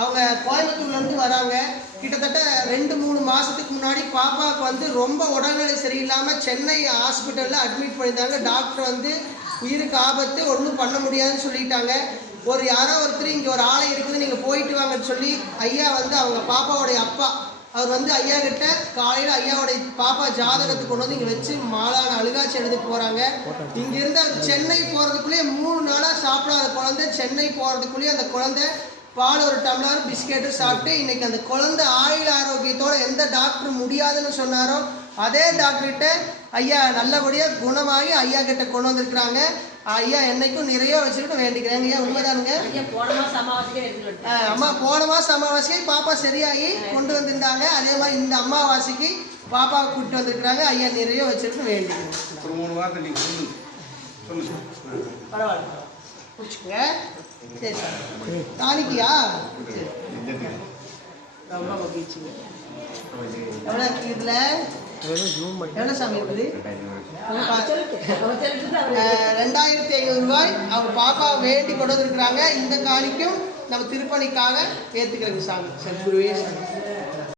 அவங்க கோயம்புத்தூர்லேருந்து வராங்க. கிட்டத்தட்ட 2-3 மாதத்துக்கு முன்னாடி பாப்பாவுக்கு வந்து ரொம்ப உடல்நிலை சரியில்லாமல் சென்னை ஹாஸ்பிட்டலில் அட்மிட் பண்ணியிருந்தாங்க. டாக்டர் வந்து உயிருக்கு ஆபத்து, ஒன்றும் பண்ண முடியாதுன்னு சொல்லிட்டாங்க. யாரோ ஒருத்தர் இங்கே ஒரு ஆலை இருக்குது, நீங்கள் போயிட்டு வாங்கன்னு சொல்லி ஐயா வந்து அவங்க பாப்பாவோடைய அப்பா அவர் வந்து ஐயா கிட்ட காலையில் ஐயாவோடைய பாப்பா ஜாதகத்துக்கு கொண்டு வந்து இங்கே வச்சு மாலான அழுகாட்சி எடுத்து போகிறாங்க. இங்கேருந்து அவர் சென்னை போகிறதுக்குள்ளேயே 3 நாளாக சாப்பிடாத குழந்தை சென்னை போகிறதுக்குள்ளேயே அந்த குழந்தை பால் ஒரு டம்ளர் பிஸ்கெட்டு சாப்பிட்டு இன்னைக்கு அந்த குழந்தை ஆயுள் ஆரோக்கியத்தோட எந்த டாக்டர் முடியாதுன்னு சொன்னாரோ அதே டாக்டர்கிட்ட ஐயா நல்லபடியாக குணமாகி ஐயா கிட்ட கொண்டு வந்திருக்கிறாங்க. ஐயா என்னைக்கும் நிறைய வச்சுக்கிட்டு வேண்டிக்கிறாங்க. ஐயா உண்மைதானுங்க? அம்மா போன மாதம் அமாவாசைக்கு பாப்பா சரியாகி கொண்டு வந்திருந்தாங்க. அதே மாதிரி இந்த அமாவாசைக்கு பாப்பாவை கூப்பிட்டு வந்திருக்கிறாங்க. ஐயா நிறைய வச்சுக்கிட்டு வேண்டிக்கிறேன். பரவாயில்ல பிடிச்சிக்கங்க. சரி சார் நாளைக்கியா? சரி ரொம்ப மகிழ்ச்சிங்க. எவ்வளோ இருக்குது இதில்? எவ்வளோ சாமி இருக்குது? 2500 ரூபாய் அவங்க பாப்பா வேண்டி கொண்டு வந்துருக்குறாங்க. இந்த காணிக்கும் நம்ம திருப்பணிக்காக ஏற்றுக்கிறது சாமி. சரி குருவே சாமி.